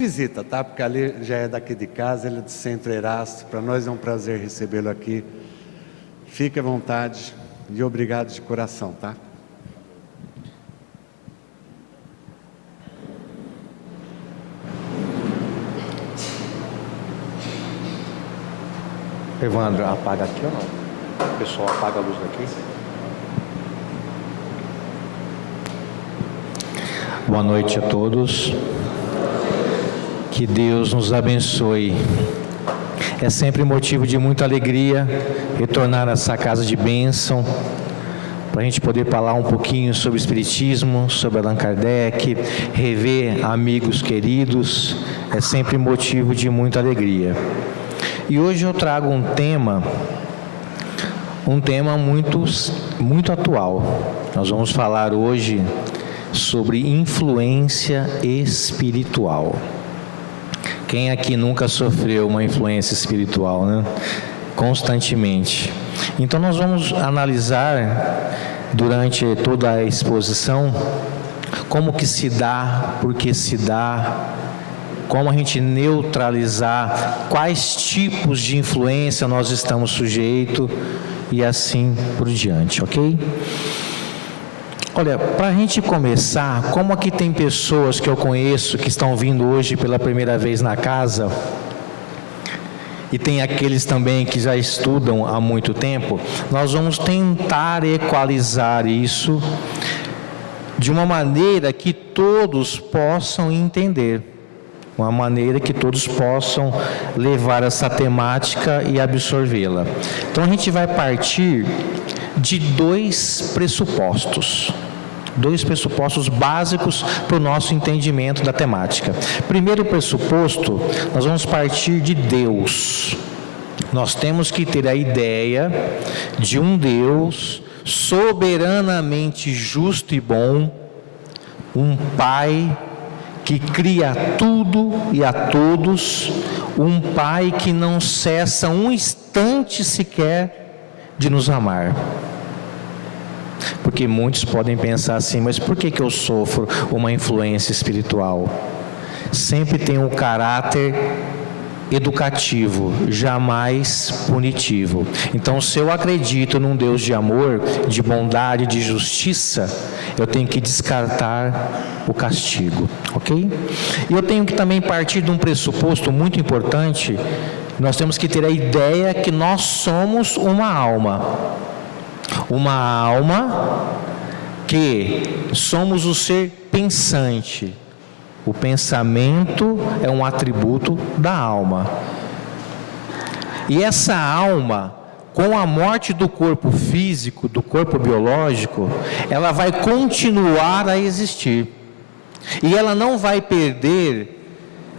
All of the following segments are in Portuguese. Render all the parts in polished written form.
Visita, tá? Porque ali já é daqui de casa, ele é do Centro Erasto. Para nós é um prazer recebê-lo aqui. Fique à vontade e obrigado de coração, tá? Evandro, apaga aqui ou não? O pessoal apaga a luz daqui. Boa noite a todos. Que Deus nos abençoe. É sempre motivo de muita alegria retornar a essa casa de bênção, para a gente poder falar um pouquinho sobre o Espiritismo, sobre Allan Kardec, rever amigos queridos. É sempre motivo de muita alegria. E hoje eu trago um tema muito atual. Nós vamos falar hoje sobre influência espiritual. Quem aqui nunca sofreu uma influência espiritual, né? Constantemente. Então nós vamos analisar durante toda a exposição como que se dá, por que se dá, como a gente neutralizar, quais tipos de influência nós estamos sujeitos e assim por diante, ok? Olha, para a gente começar, como aqui tem pessoas que eu conheço que estão vindo hoje pela primeira vez na casa, e tem aqueles também que já estudam há muito tempo, nós vamos tentar equalizar isso de uma maneira que todos possam entender, uma maneira que todos possam levar essa temática e absorvê-la. Então a gente vai partir de dois pressupostos básicos para o nosso entendimento da temática. Primeiro pressuposto, nós vamos partir de Deus. Nós temos que ter a ideia de um Deus soberanamente justo e bom, um Pai que cria tudo e a todos, um Pai que não cessa um instante sequer de nos amar. Porque muitos podem pensar assim, mas por que eu sofro uma influência espiritual? Sempre tem um caráter educativo, jamais punitivo. Então, se eu acredito num Deus de amor, de bondade, de justiça, eu tenho que descartar o castigo, ok? E eu tenho que também partir de um pressuposto muito importante. Nós temos que ter a ideia que nós somos uma alma que somos o ser pensante. O pensamento é um atributo da alma. E essa alma, com a morte do corpo físico, do corpo biológico, ela vai continuar a existir. E ela não vai perder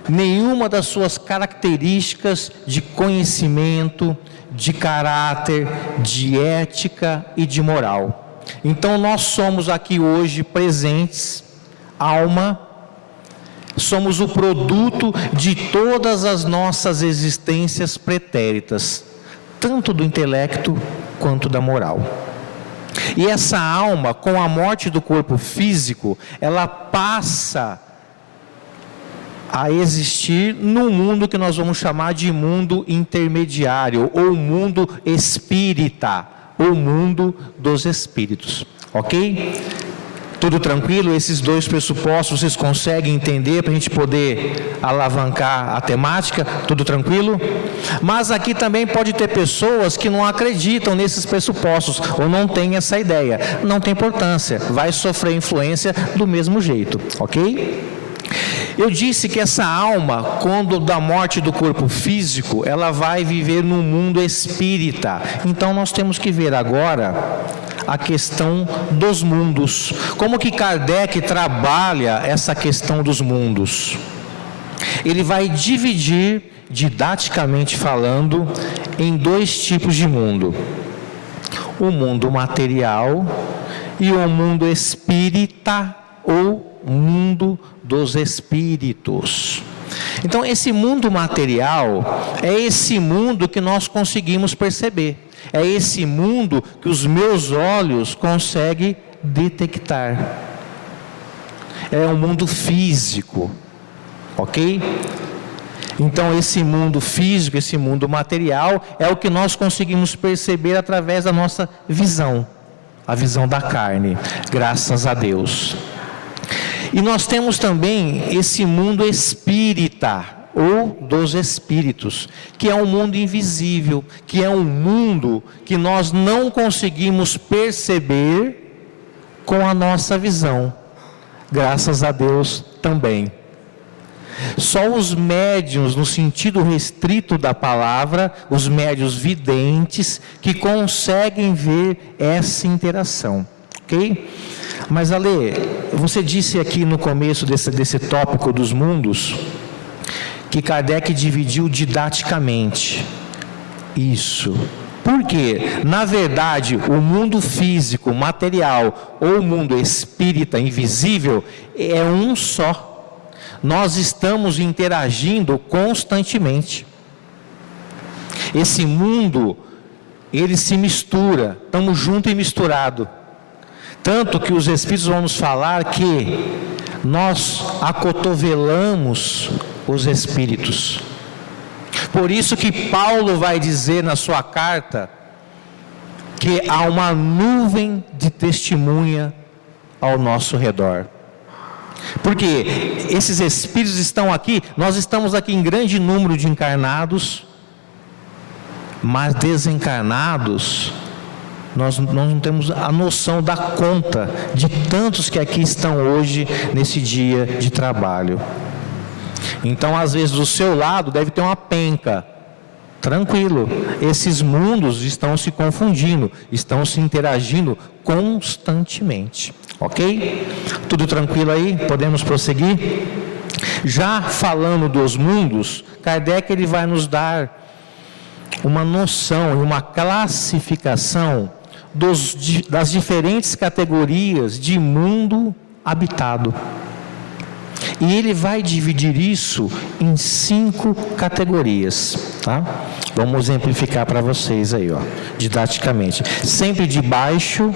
nenhuma das suas características de conhecimento, de caráter, de ética e de moral. Então nós somos aqui hoje presentes, alma, somos o produto de todas as nossas existências pretéritas, tanto do intelecto quanto da moral. E essa alma, com a morte do corpo físico, ela passa a existir no mundo que nós vamos chamar de mundo intermediário, ou mundo espírita, ou mundo dos espíritos, ok? Tudo tranquilo? Esses dois pressupostos vocês conseguem entender para a gente poder alavancar a temática? Tudo tranquilo? Mas aqui também pode ter pessoas que não acreditam nesses pressupostos, ou não têm essa ideia. Não tem importância, vai sofrer influência do mesmo jeito, ok? Eu disse que essa alma, quando da morte do corpo físico, ela vai viver no mundo espírita. Então nós temos que ver agora a questão dos mundos. Como que Kardec trabalha essa questão dos mundos? Ele vai dividir, didaticamente falando, em dois tipos de mundo: o mundo material e o mundo espírita, ou mundo dos espíritos. Então, esse mundo material é esse mundo que nós conseguimos perceber. É esse mundo que os meus olhos conseguem detectar. É um mundo físico, ok? Então esse mundo físico, esse mundo material é o que nós conseguimos perceber através da nossa visão, a visão da carne, graças a Deus. E nós temos também esse mundo espírita, ou dos espíritos, que é um mundo invisível, que é um mundo que nós não conseguimos perceber com a nossa visão, graças a Deus também. Só os médiuns, no sentido restrito da palavra, os médiuns videntes, que conseguem ver essa interação, ok? Mas Ale, você disse aqui no começo desse tópico dos mundos, que Kardec dividiu didaticamente. Isso. Por quê? Na verdade, o mundo físico, material, ou o mundo espírita, invisível, é um só. Nós estamos interagindo constantemente. Esse mundo, ele se mistura, estamos juntos e misturados. Tanto que os Espíritos vão nos falar que nós acotovelamos os Espíritos. Por isso que Paulo vai dizer na sua carta que há uma nuvem de testemunha ao nosso redor. Porque esses Espíritos estão aqui, nós estamos aqui em grande número de encarnados, mas desencarnados, nós não temos a noção da conta de tantos que aqui estão hoje nesse dia de trabalho. Então, às vezes, do seu lado deve ter uma penca. Tranquilo, esses mundos estão se confundindo, estão se interagindo constantemente. Ok? Tudo tranquilo aí? Podemos prosseguir? Já falando dos mundos, Kardec ele vai nos dar uma noção e uma classificação das diferentes categorias de mundo habitado. E ele vai dividir isso em 5 categorias, tá? Vamos exemplificar para vocês aí, ó, didaticamente. Sempre de baixo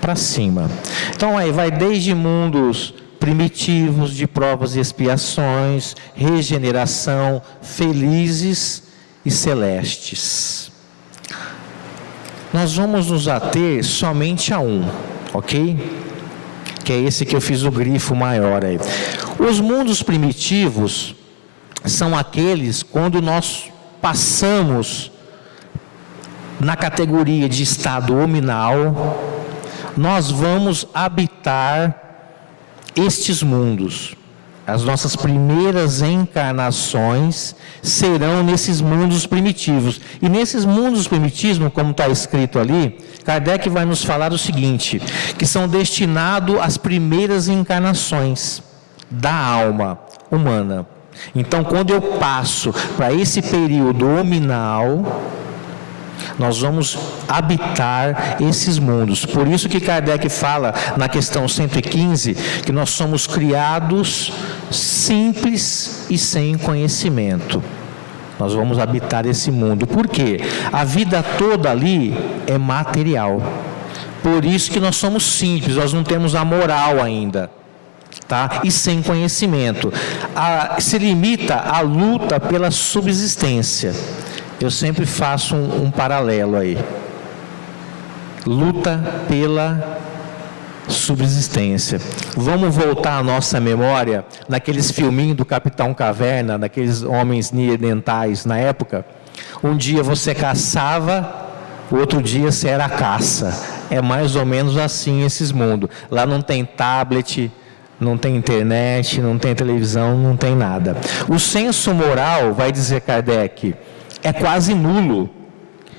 para cima. Então aí vai desde mundos primitivos, de provas e expiações, regeneração, felizes e celestes. Nós vamos nos ater somente a um, ok? Que é esse que eu fiz o grifo maior aí. Os mundos primitivos são aqueles quando nós passamos na categoria de estado hominal, nós vamos habitar estes mundos. As nossas primeiras encarnações serão nesses mundos primitivos. E nesses mundos primitivos, como está escrito ali, Kardec vai nos falar o seguinte, que são destinados às primeiras encarnações da alma humana. Então, quando eu passo para esse período hominal, nós vamos habitar esses mundos. Por isso que Kardec fala na questão 115, que nós somos criados simples e sem conhecimento. Nós vamos habitar esse mundo. Por quê? A vida toda ali é material. Por isso que nós somos simples, nós não temos a moral ainda. Tá? E sem conhecimento. Se limita à luta pela subsistência. Eu sempre faço um paralelo aí. Luta pela subsistência. Vamos voltar à nossa memória naqueles filminhos do Capitão Caverna, naqueles homens neandertais na época. Um dia você caçava, o outro dia você era caça. É mais ou menos assim esses mundos. Lá não tem tablet, não tem internet, não tem televisão, não tem nada. O senso moral, vai dizer Kardec, é quase nulo.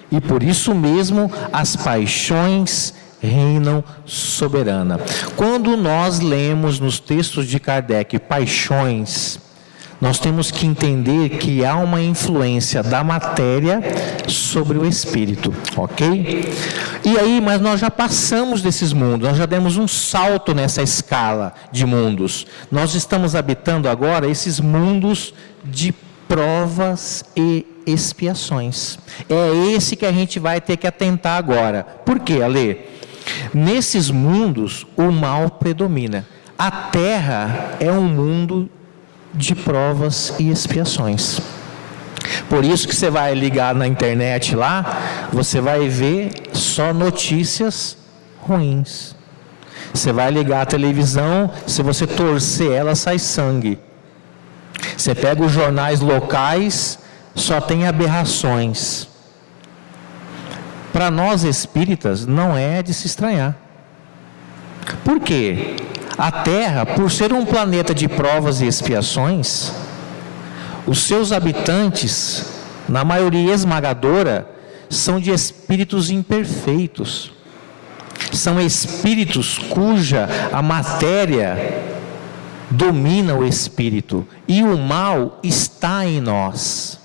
E por isso mesmo as paixões reinam soberana. Quando nós lemos nos textos de Kardec paixões, nós temos que entender que há uma influência da matéria sobre o espírito, ok? E aí, mas nós já passamos desses mundos, nós já demos um salto nessa escala de mundos. Nós estamos habitando agora esses mundos de provas e expiações. É esse que a gente vai ter que atentar agora. Por quê, Alê? Nesses mundos, o mal predomina. A Terra é um mundo de provas e expiações. Por isso que você vai ligar na internet lá, você vai ver só notícias ruins. Você vai ligar a televisão, se você torcer ela, sai sangue. Você pega os jornais locais, só tem aberrações. Para nós espíritas, não é de se estranhar. Por quê? A Terra, por ser um planeta de provas e expiações, os seus habitantes, na maioria esmagadora, são de espíritos imperfeitos. São espíritos cuja a matéria domina o espírito e o mal está em nós.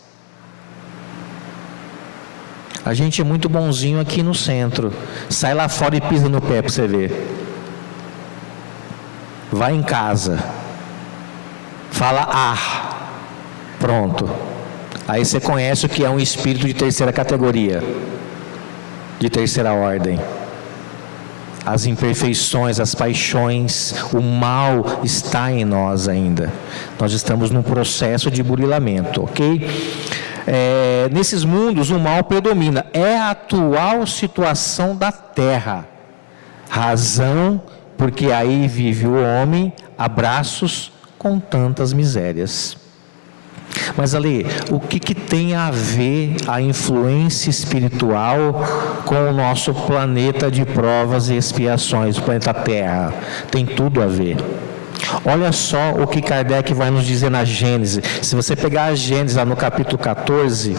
A gente é muito bonzinho aqui no centro. Sai lá fora e pisa no pé para você ver. Vai em casa. Fala pronto. Aí você conhece o que é um espírito de terceira categoria, de terceira ordem. As imperfeições, as paixões, o mal está em nós ainda. Nós estamos num processo de burilamento, ok? Nesses mundos o mal predomina. É a atual situação da Terra. Razão porque aí vive o homem a braços com tantas misérias. Mas Ale, o que tem a ver a influência espiritual com o nosso planeta de provas e expiações, o planeta Terra? Tem tudo a ver. Olha só o que Kardec vai nos dizer na Gênese. Se você pegar a Gênese lá no capítulo 14,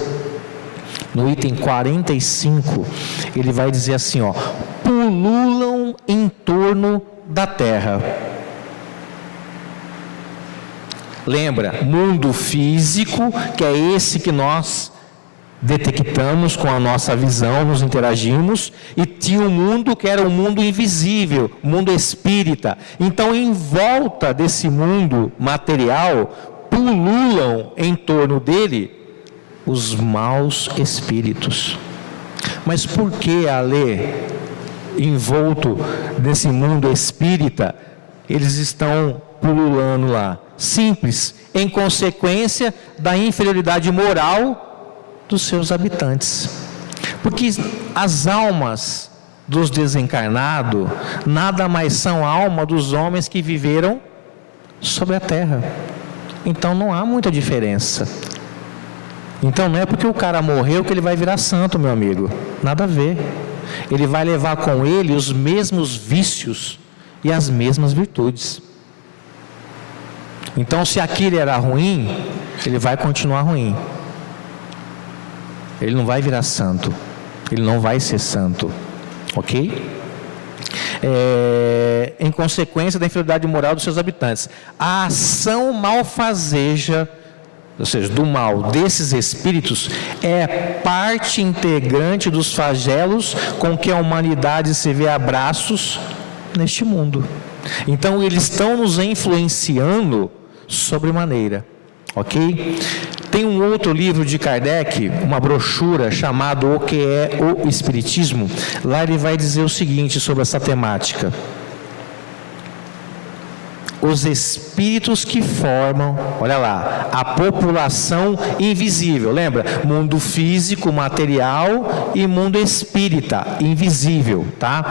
no item 45, ele vai dizer assim, ó: pululam em torno da Terra. Lembra, mundo físico, que é esse que nós detectamos com a nossa visão, nos interagimos, e tinha um mundo que era o mundo invisível, o mundo espírita. Então, em volta desse mundo material, pululam em torno dele os maus espíritos. Mas por que, Ale, envolto nesse mundo espírita, eles estão pululando lá? Simples, em consequência da inferioridade moral dos seus habitantes. Porque as almas dos desencarnados nada mais são a alma dos homens que viveram sobre a terra. Então não há muita diferença. Então não é porque o cara morreu que ele vai virar santo, meu amigo. Nada a ver. Ele vai levar com ele os mesmos vícios e as mesmas virtudes. Então, se aquilo era ruim, ele vai continuar ruim. Ele não vai virar santo. Ele não vai ser santo. Ok? Em consequência da inferioridade moral dos seus habitantes. A ação malfazeja, ou seja, do mal desses espíritos, é parte integrante dos flagelos com que a humanidade se vê a braços neste mundo. Então, eles estão nos influenciando sobremaneira, ok? Tem um outro livro de Kardec, uma brochura chamada O que é o Espiritismo. Lá ele vai dizer o seguinte sobre essa temática: os espíritos que formam, olha lá, a população invisível. Lembra? Mundo físico, material, e mundo espírita, invisível, tá?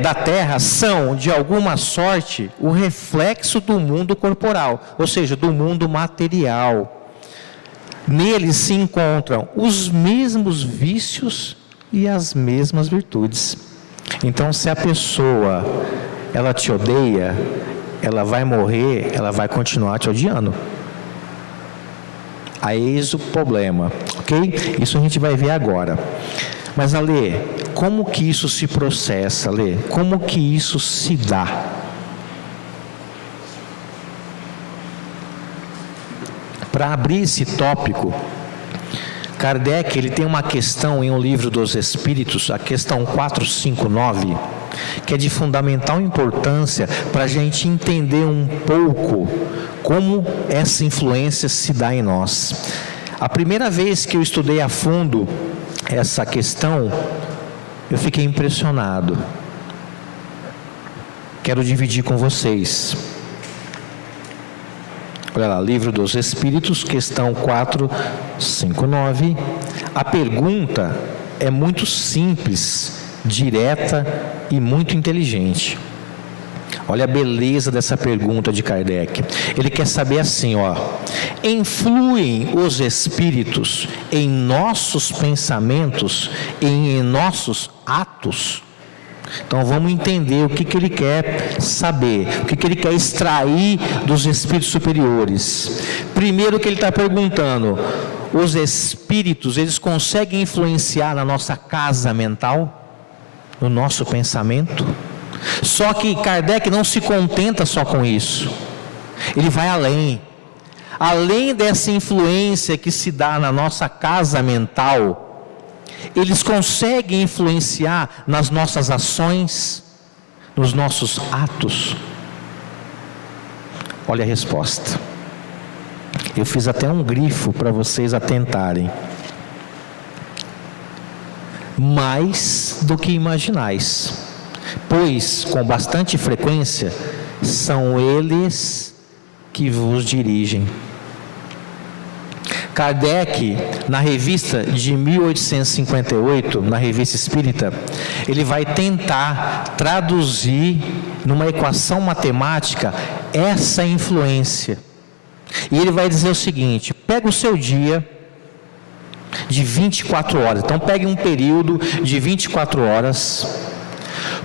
Da Terra são, de alguma sorte, o reflexo do mundo corporal, ou seja, do mundo material. Neles se encontram os mesmos vícios e as mesmas virtudes. Então, se a pessoa, ela te odeia, ela vai morrer, ela vai continuar te odiando. Aí eis o problema, ok? Isso a gente vai ver agora. Mas, Ale, como que isso se processa, Ale? Como que isso se dá? Para abrir esse tópico, Kardec, ele tem uma questão em um livro dos Espíritos, a questão 459, que é de fundamental importância para a gente entender um pouco como essa influência se dá em nós. A primeira vez que eu estudei a fundo essa questão, eu fiquei impressionado. Quero dividir com vocês. Olha lá, Livro dos Espíritos, questão 459. A pergunta é muito simples, direta e muito inteligente. Olha a beleza dessa pergunta de Kardec. Ele quer saber assim, ó: influem os espíritos em nossos pensamentos e em nossos atos? Então vamos entender o que ele quer saber, o que ele quer extrair dos espíritos superiores. Primeiro que ele está perguntando: os espíritos, eles conseguem influenciar na nossa casa mental, no nosso pensamento? Só que Kardec não se contenta só com isso, ele vai além. Além dessa influência que se dá na nossa casa mental, eles conseguem influenciar nas nossas ações, nos nossos atos? Olha a resposta. Eu fiz até um grifo para vocês atentarem. Mais do que imaginais, pois com bastante frequência são eles que vos dirigem. Kardec, na revista de 1858, na Revista Espírita, ele vai tentar traduzir numa equação matemática essa influência. E ele vai dizer o seguinte: pega o seu dia de 24 horas, então pegue um período de 24 horas,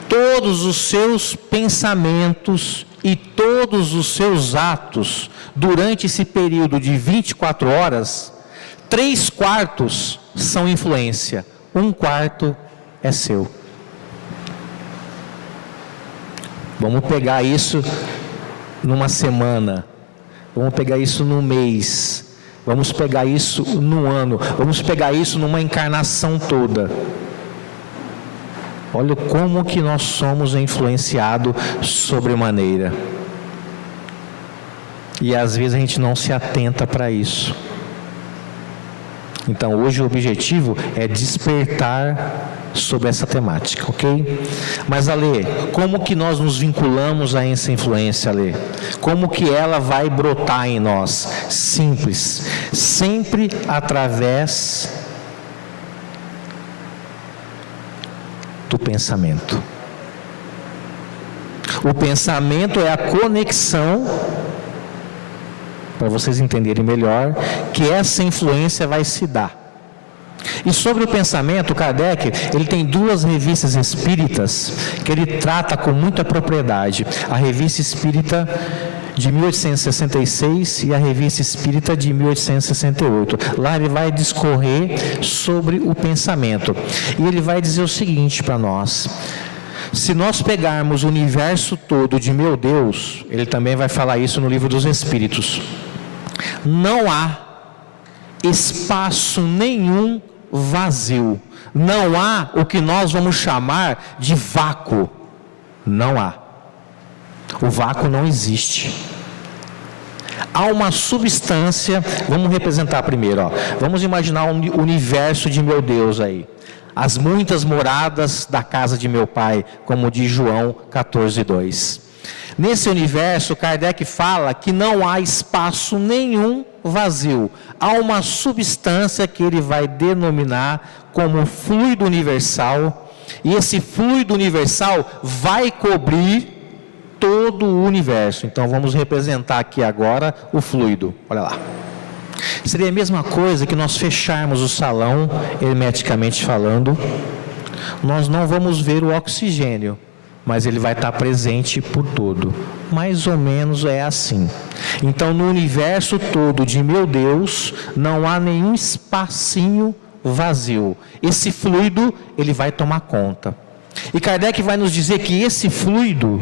todos os seus pensamentos e todos os seus atos durante esse período de 24 horas, 3/4 são influência, 1/4 é seu. Vamos pegar isso numa semana, vamos pegar isso num mês, vamos pegar isso no ano, vamos pegar isso numa encarnação toda. Olha como que nós somos influenciados sobremaneira. E às vezes a gente não se atenta para isso. Então hoje o objetivo é despertar sobre essa temática, ok? Mas Alê, como que nós nos vinculamos a essa influência, Alê? Como que ela vai brotar em nós? Simples, sempre através do pensamento. O pensamento é a conexão, para vocês entenderem melhor, que essa influência vai se dar. E sobre o pensamento, Kardec, ele tem 2 revistas espíritas que ele trata com muita propriedade: a Revista Espírita de 1866 e a Revista Espírita de 1868. Lá ele vai discorrer sobre o pensamento. E ele vai dizer o seguinte para nós: se nós pegarmos o universo todo de meu Deus, ele também vai falar isso no Livro dos Espíritos, não há espaço nenhum vazio, não há o que nós vamos chamar de vácuo, não há. O vácuo não existe. Há uma substância, vamos representar primeiro, ó. Vamos imaginar o universo de meu Deus aí, as muitas moradas da casa de meu Pai, como diz João 14:2. Nesse universo, Kardec fala que não há espaço nenhum vazio. Há uma substância que ele vai denominar como fluido universal, e esse fluido universal vai cobrir todo o universo. Então vamos representar aqui agora o fluido. Olha lá. Seria a mesma coisa que nós fecharmos o salão, hermeticamente falando. Nós não vamos ver o oxigênio, mas ele vai estar presente por todo. Mais ou menos é assim. Então no universo todo de meu Deus, não há nenhum espacinho vazio. Esse fluido, ele vai tomar conta. E Kardec vai nos dizer que esse fluido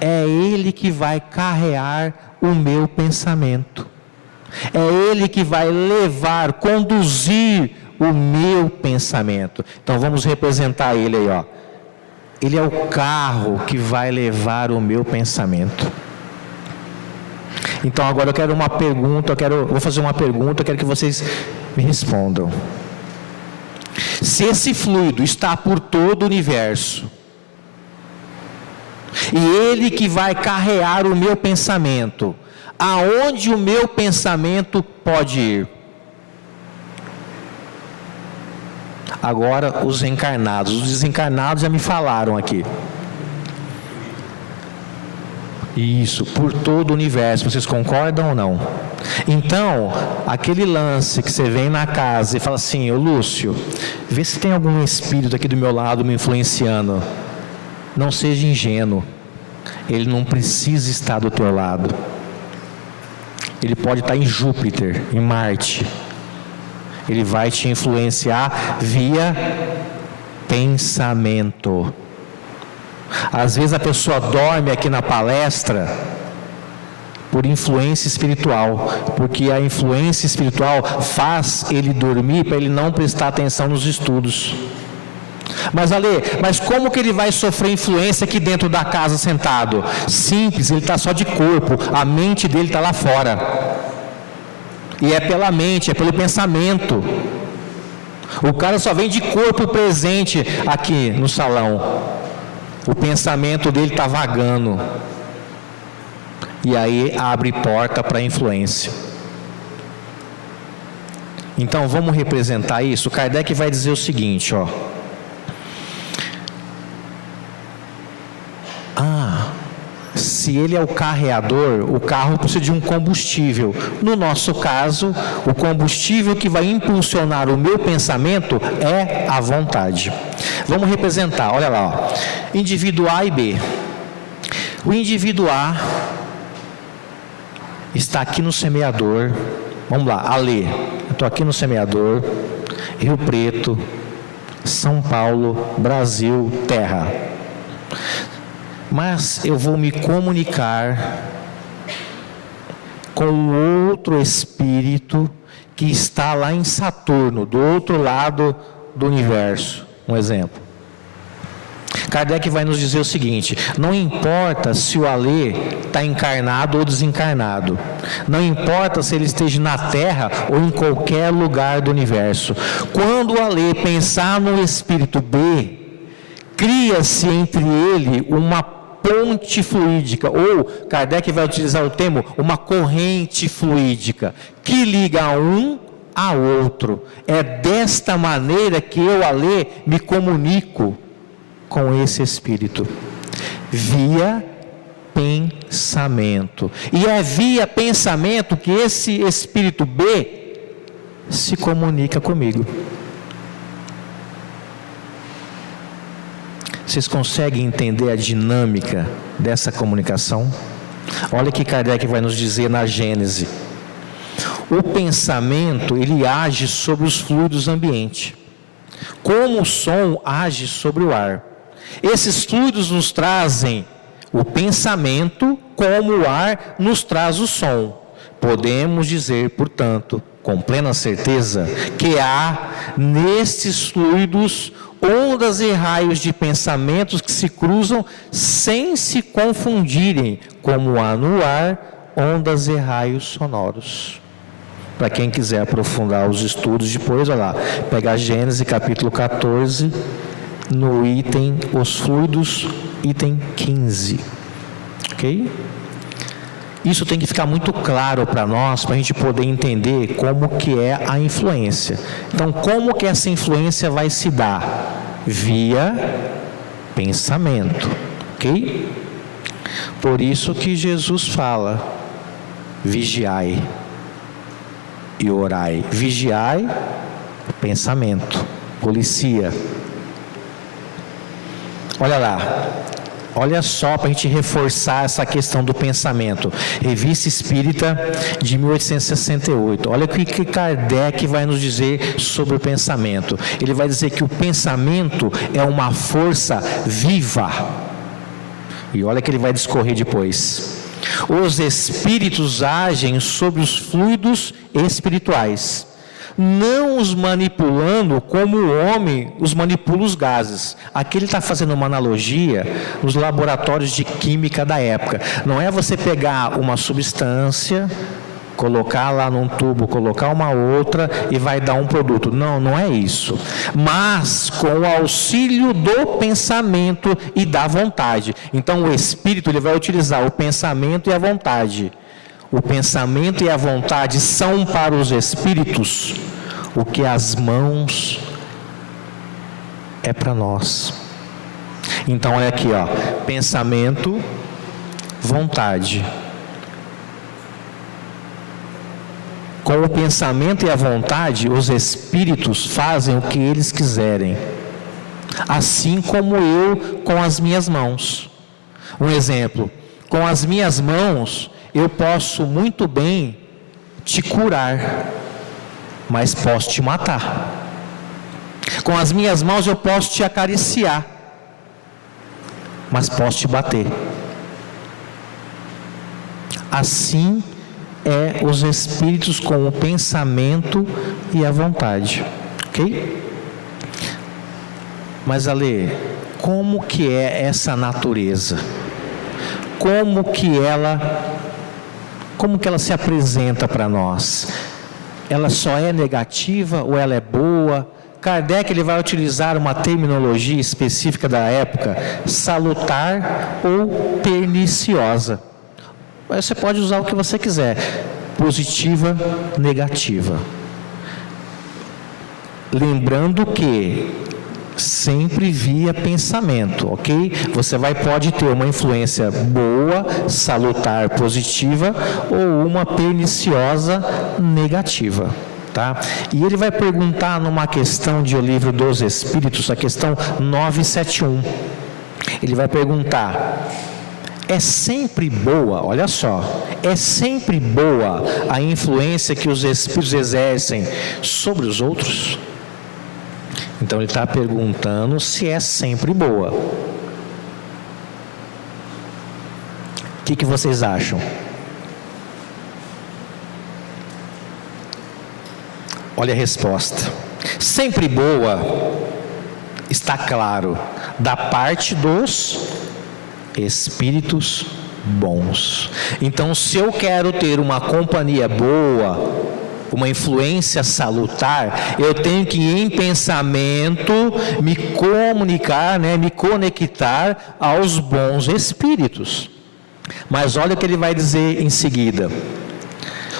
é ele que vai carrear o meu pensamento. É ele que vai levar, conduzir o meu pensamento. Então vamos representar ele aí, ó. Ele é o carro que vai levar o meu pensamento. Então agora eu quero uma pergunta, vou fazer uma pergunta, eu quero que vocês me respondam. Se esse fluido está por todo o universo, e ele que vai carrear o meu pensamento, Aonde o meu pensamento pode ir? Agora os encarnados, os desencarnados já me falaram aqui. Isso, por todo o universo, vocês concordam ou não? Então, aquele lance que você vem na casa e fala assim: ô Lúcio, vê se tem algum espírito aqui do meu lado me influenciando. Não seja ingênuo, ele não precisa estar do teu lado. Ele pode estar em Júpiter, em Marte. Ele vai te influenciar via pensamento. Às vezes a pessoa dorme aqui na palestra por influência espiritual, porque a influência espiritual faz ele dormir para ele não prestar atenção nos estudos. Mas como que ele vai sofrer influência aqui dentro da casa sentado? Simples, ele está só de corpo, a mente dele está lá fora. E é pela mente, é pelo pensamento. O cara só vem de corpo presente aqui no salão. O pensamento dele está vagando. E aí abre porta para a influência. Então vamos representar isso. Kardec vai dizer o seguinte, ó. Se ele é o carreador, o carro precisa de um combustível. No nosso caso, o combustível que vai impulsionar o meu pensamento é a vontade. Vamos representar, olha lá, ó. Indivíduo A e B. O indivíduo A está aqui no semeador. Vamos lá, Alê. Eu estou aqui no semeador, Rio Preto, São Paulo, Brasil, Terra. Mas eu vou me comunicar com outro espírito que está lá em Saturno, do outro lado do universo. Um exemplo. Kardec vai nos dizer o seguinte: não importa se o Alê está encarnado ou desencarnado, não importa se ele esteja na Terra ou em qualquer lugar do universo. Quando o Alê pensar no espírito B, cria-se entre ele uma ponte fluídica, ou Kardec vai utilizar o termo, uma corrente fluídica, que liga um ao outro. É desta maneira que eu, Alê, me comunico com esse espírito, via pensamento. E é via pensamento que esse espírito B se comunica comigo. Vocês conseguem entender a dinâmica dessa comunicação? Olha o que Kardec vai nos dizer na Gênese. O pensamento, ele age sobre os fluidos ambientes, como o som age sobre o ar. Esses fluidos nos trazem o pensamento, como o ar nos traz o som. Podemos dizer, portanto, com plena certeza, que há nestes fluidos ondas e raios de pensamentos que se cruzam sem se confundirem, como há no ar ondas e raios sonoros. Para quem quiser aprofundar os estudos depois, olha lá, pega a Gênesis capítulo 14, no item os fluidos, item 15. Ok? Isso tem que ficar muito claro para nós, para a gente poder entender como que é a influência. Então, como que essa influência vai se dar? Via pensamento, ok? Por isso que Jesus fala, vigiai e orai. Vigiai, pensamento, policia. Olha lá. Olha só, para a gente reforçar essa questão do pensamento. Revista Espírita de 1868. Olha o que Kardec vai nos dizer sobre o pensamento. Ele vai dizer que o pensamento é uma força viva. E olha que ele vai discorrer depois. Os espíritos agem sobre os fluidos espirituais, não os manipulando como o homem os manipula os gases. Aqui ele está fazendo uma analogia nos laboratórios de química da época. Não é você pegar uma substância, colocar lá num tubo, colocar uma outra e vai dar um produto. Não, não é isso. Mas com o auxílio do pensamento e da vontade. Então o espírito ele vai utilizar o pensamento e a vontade. o pensamento e a vontade são para os espíritos o que as mãos é para nós. Então olha aqui, ó, pensamento, vontade. Com o pensamento e a vontade, os espíritos fazem o que eles quiserem, assim como eu com as minhas mãos. Um exemplo, com as minhas mãos eu posso muito bem te curar, mas posso te matar. Com as minhas mãos eu posso te acariciar, mas posso te bater. Assim é os espíritos com o pensamento e a vontade, ok? Mas Ale, como que é essa natureza? Como que ela se apresenta para nós? Ela só é negativa ou ela é boa? Kardec ele vai utilizar uma terminologia específica da época, salutar ou perniciosa. Você pode usar o que você quiser, positiva, negativa. Lembrando que sempre via pensamento, ok? Você pode ter uma influência boa, salutar, positiva, ou uma perniciosa, negativa. Tá? E ele vai perguntar numa questão de O Livro dos Espíritos, a questão 971. Ele vai perguntar: é sempre boa, olha só, é sempre boa a influência que os espíritos exercem sobre os outros? Então ele está perguntando se é sempre boa. O que vocês acham? Olha a resposta. Sempre boa, está claro, da parte dos espíritos bons. Então, se eu quero ter uma companhia boa, uma influência salutar, eu tenho que em pensamento me comunicar, me conectar aos bons espíritos. Mas olha o que ele vai dizer em seguida: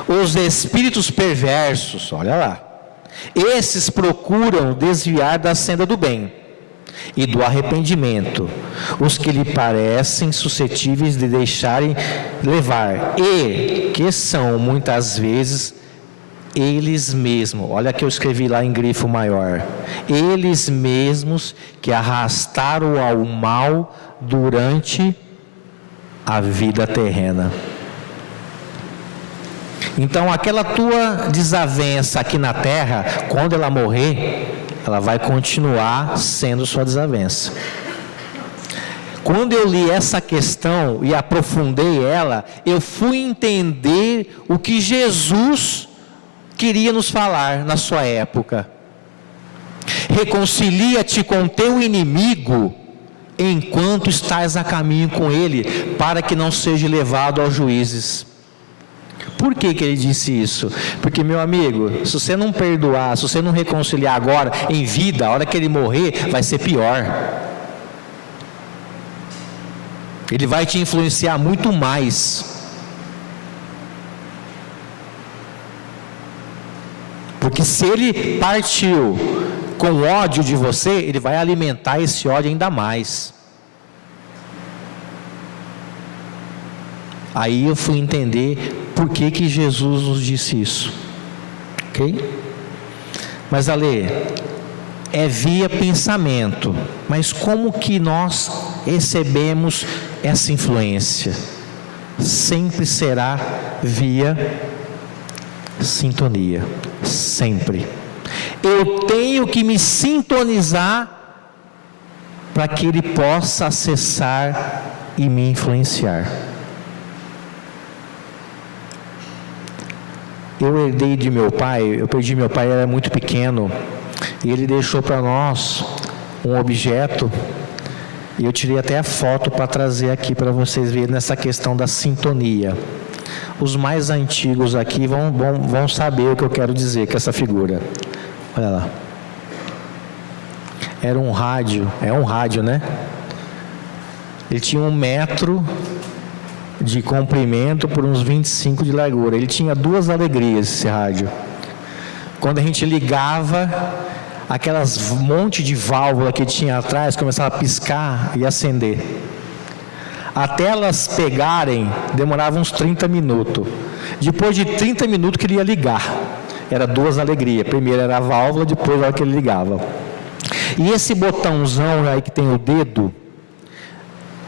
os espíritos perversos, olha lá, esses procuram desviar da senda do bem e do arrependimento os que lhe parecem suscetíveis de deixarem levar, e que são muitas vezes eles mesmos, olha que eu escrevi lá em grifo maior, eles mesmos que arrastaram ao mal durante a vida terrena. Então aquela tua desavença aqui na terra, quando ela morrer, ela vai continuar sendo sua desavença. Quando eu li essa questão e aprofundei ela, eu fui entender o que Jesus queria nos falar na sua época. Reconcilia-te com teu inimigo enquanto estás a caminho com ele, para que não seja levado aos juízes. Por que ele disse isso? Porque, meu amigo, se você não perdoar, se você não reconciliar agora, em vida, a hora que ele morrer, vai ser pior. Ele vai te influenciar muito mais. Porque se ele partiu com ódio de você, ele vai alimentar esse ódio ainda mais. Aí eu fui entender por que Jesus nos disse isso. Ok? Mas Ale, é via pensamento. Mas como que nós recebemos essa influência? Sempre será via sintonia. Sempre. Eu tenho que me sintonizar para que ele possa acessar e me influenciar. Eu herdei de meu pai, eu perdi meu pai, ele era muito pequeno, e ele deixou para nós um objeto, e eu tirei até a foto para trazer aqui para vocês verem nessa questão da sintonia. Os mais antigos aqui vão saber o que eu quero dizer com essa figura. Olha lá. Era um rádio, é um rádio, né? Ele tinha 1 metro de comprimento por uns 25 de largura. Ele tinha 2 alegrias, esse rádio. Quando a gente ligava, aquelas monte de válvula que tinha atrás começava a piscar e acender. Até elas pegarem, demorava uns 30 minutos. Depois de 30 minutos, queria ligar. Era 2 alegrias. Primeiro era a válvula, depois a hora que ele ligava. E esse botãozão aí que tem o dedo,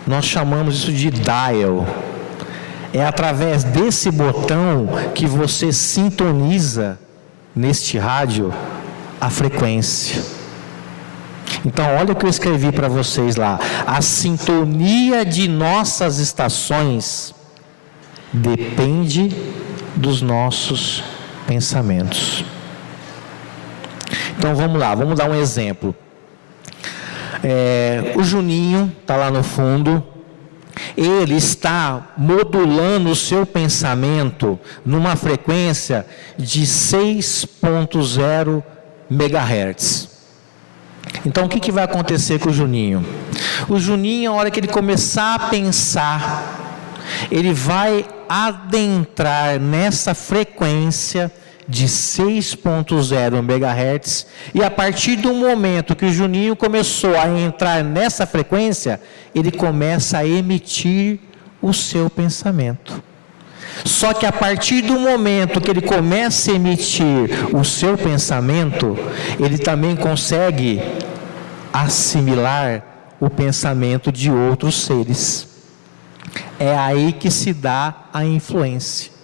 nós chamamos isso de dial. É através desse botão que você sintoniza neste rádio a frequência. Então, olha o que eu escrevi para vocês lá. A sintonia de nossas estações depende dos nossos pensamentos. Então, vamos lá, vamos dar um exemplo. O Juninho está lá no fundo. Ele está modulando o seu pensamento numa frequência de 6.0 MHz. Então, o que vai acontecer com o Juninho? O Juninho, a hora que ele começar a pensar, ele vai adentrar nessa frequência de 6.0 MHz, e a partir do momento que o Juninho começou a entrar nessa frequência, ele começa a emitir o seu pensamento. Só que a partir do momento que ele começa a emitir o seu pensamento, ele também consegue assimilar o pensamento de outros seres. É aí que se dá a influência.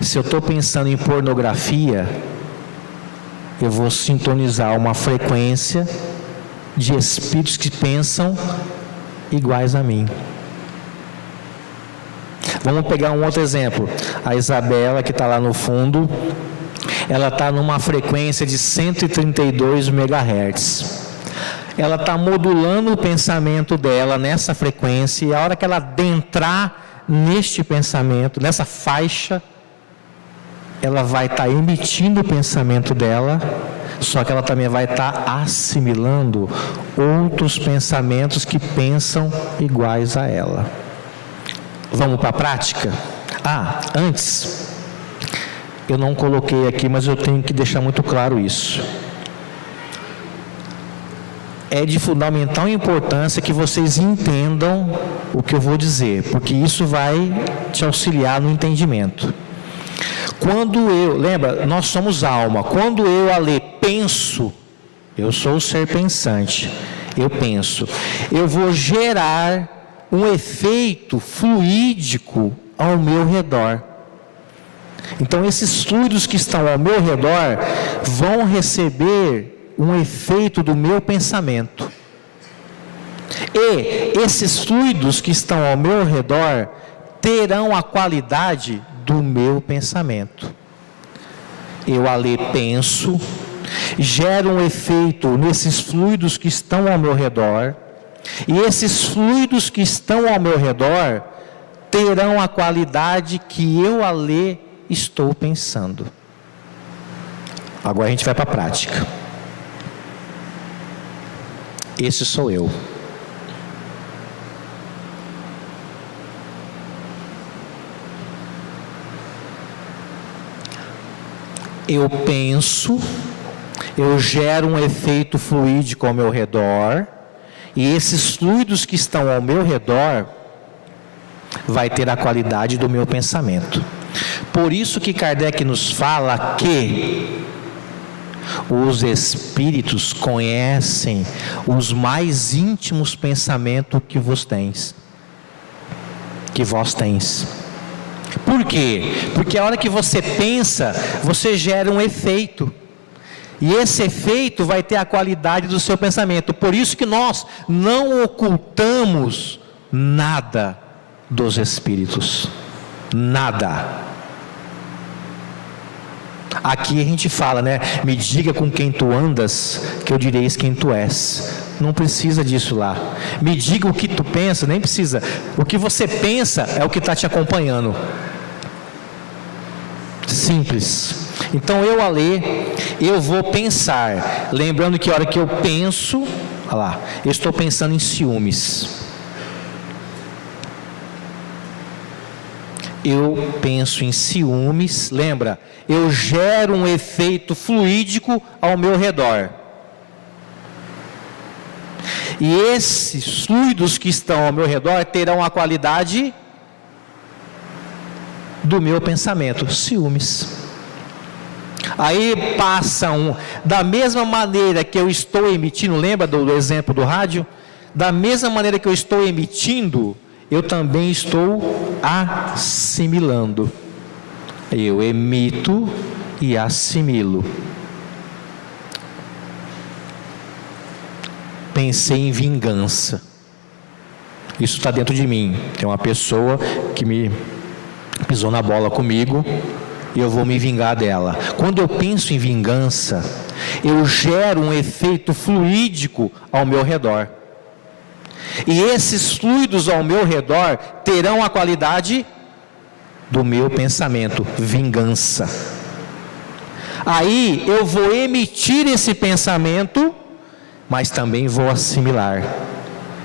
Se eu estou pensando em pornografia, eu vou sintonizar uma frequência de espíritos que pensam iguais a mim. Vamos pegar um outro exemplo. A Isabela, que está lá no fundo, ela está numa frequência de 132 MHz. Ela está modulando o pensamento dela nessa frequência, e a hora que ela adentrar neste pensamento, nessa faixa, ela vai estar emitindo o pensamento dela, só que ela também vai estar assimilando outros pensamentos que pensam iguais a ela. Vamos para a prática? Antes, eu não coloquei aqui, mas eu tenho que deixar muito claro isso. É de fundamental importância que vocês entendam o que eu vou dizer, porque isso vai te auxiliar no entendimento. Lembra, nós somos alma. Quando eu, Alê, penso, eu sou o ser pensante, eu penso, eu vou gerar um efeito fluídico ao meu redor. Então, esses fluidos que estão ao meu redor vão receber um efeito do meu pensamento. E esses fluidos que estão ao meu redor terão a qualidade do meu pensamento. Eu, Alê, penso, gero um efeito nesses fluidos que estão ao meu redor, e esses fluidos que estão ao meu redor terão a qualidade que eu, Alê, estou pensando. Agora a gente vai para a prática. Esse sou eu. Eu penso, eu gero um efeito fluídico ao meu redor, e esses fluidos que estão ao meu redor vai ter a qualidade do meu pensamento. Por isso que Kardec nos fala que os espíritos conhecem os mais íntimos pensamentos que vós tens. Por quê? Porque a hora que você pensa, você gera um efeito. E esse efeito vai ter a qualidade do seu pensamento. Por isso que nós não ocultamos nada dos espíritos. Nada. Aqui a gente fala, né? Me diga com quem tu andas, que eu direis quem tu és. Não precisa disso lá. Me diga o que tu pensa, nem precisa. O que você pensa é o que está te acompanhando. Simples. Então eu, Alê, eu vou pensar. Lembrando que a hora que eu penso, olha lá, eu estou pensando em ciúmes. eu penso em ciúmes, lembra? Eu gero um efeito fluídico ao meu redor. E esses fluidos que estão ao meu redor terão a qualidade do meu pensamento, ciúmes. Aí passam, da mesma maneira que eu estou emitindo, lembra do exemplo do rádio? Da mesma maneira que eu estou emitindo, eu também estou assimilando. Eu emito e assimilo. Pensei em vingança. Isso está dentro de mim. Tem uma pessoa que me pisou na bola comigo e eu vou me vingar dela. Quando eu penso em vingança, eu gero um efeito fluídico ao meu redor. E esses fluidos ao meu redor terão a qualidade do meu pensamento, vingança. Aí eu vou emitir esse pensamento, mas também vou assimilar.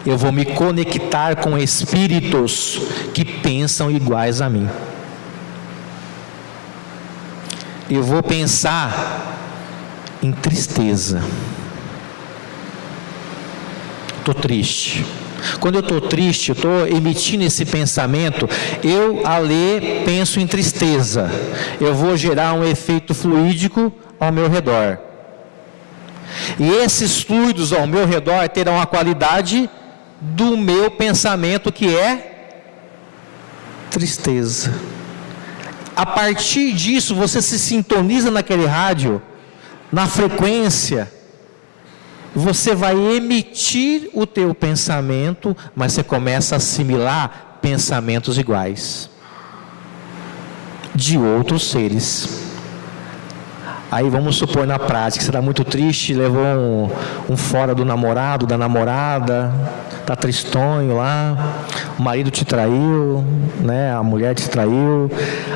Eu vou me conectar com espíritos que pensam iguais a mim. Eu vou pensar em tristeza. Estou triste. Quando eu estou triste, eu estou emitindo esse pensamento, eu, Alê, penso em tristeza. Eu vou gerar um efeito fluídico ao meu redor. E esses fluidos ao meu redor terão a qualidade do meu pensamento, que é tristeza. A partir disso, você se sintoniza naquele rádio, na frequência, você vai emitir o teu pensamento, mas você começa a assimilar pensamentos iguais de outros seres. Aí vamos supor na prática, você está muito triste, levou um fora do namorado, da namorada, está tristonho lá, o marido te traiu, né, a mulher te traiu,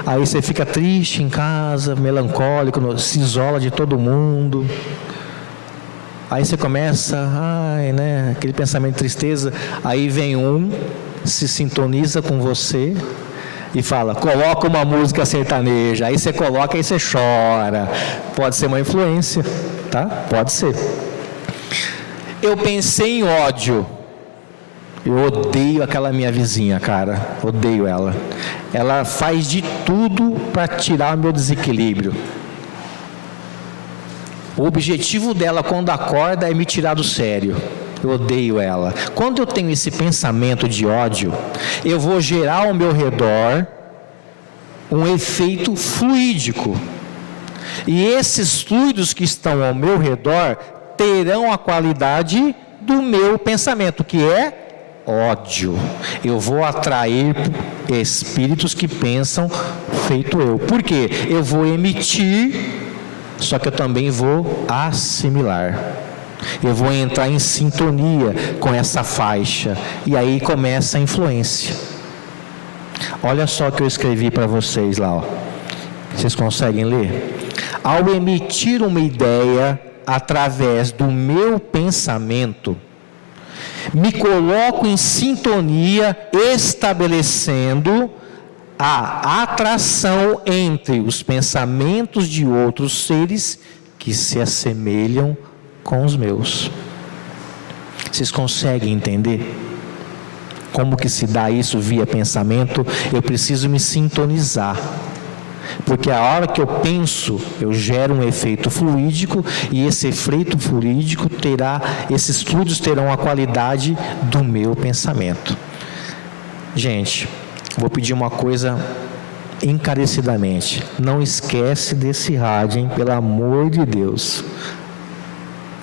aí você fica triste em casa, melancólico, se isola de todo mundo. Aí você começa, aquele pensamento de tristeza, aí vem se sintoniza com você e fala, coloca uma música sertaneja, aí você coloca e você chora. Pode ser uma influência, tá? Pode ser. Eu pensei em ódio. Eu odeio aquela minha vizinha, cara. Odeio ela. Ela faz de tudo para tirar o meu desequilíbrio. O objetivo dela quando acorda é me tirar do sério. Eu odeio ela. Quando eu tenho esse pensamento de ódio, eu vou gerar ao meu redor um efeito fluídico. E esses fluidos que estão ao meu redor terão a qualidade do meu pensamento, que é ódio. Eu vou atrair espíritos que pensam feito eu. Por quê? Eu vou emitir, só que eu também vou assimilar. Eu vou entrar em sintonia com essa faixa. E aí começa a influência. Olha só o que eu escrevi para vocês lá, ó. Vocês conseguem ler? Ao emitir uma ideia através do meu pensamento, me coloco em sintonia, estabelecendo a atração entre os pensamentos de outros seres que se assemelham com os meus. Vocês conseguem entender como que se dá isso via pensamento? Eu preciso me sintonizar, porque a hora que eu penso, eu gero um efeito fluídico, e esse efeito fluídico esses fluidos terão a qualidade do meu pensamento. Gente, vou pedir uma coisa encarecidamente: não esquece desse rádio, hein? Pelo amor de Deus.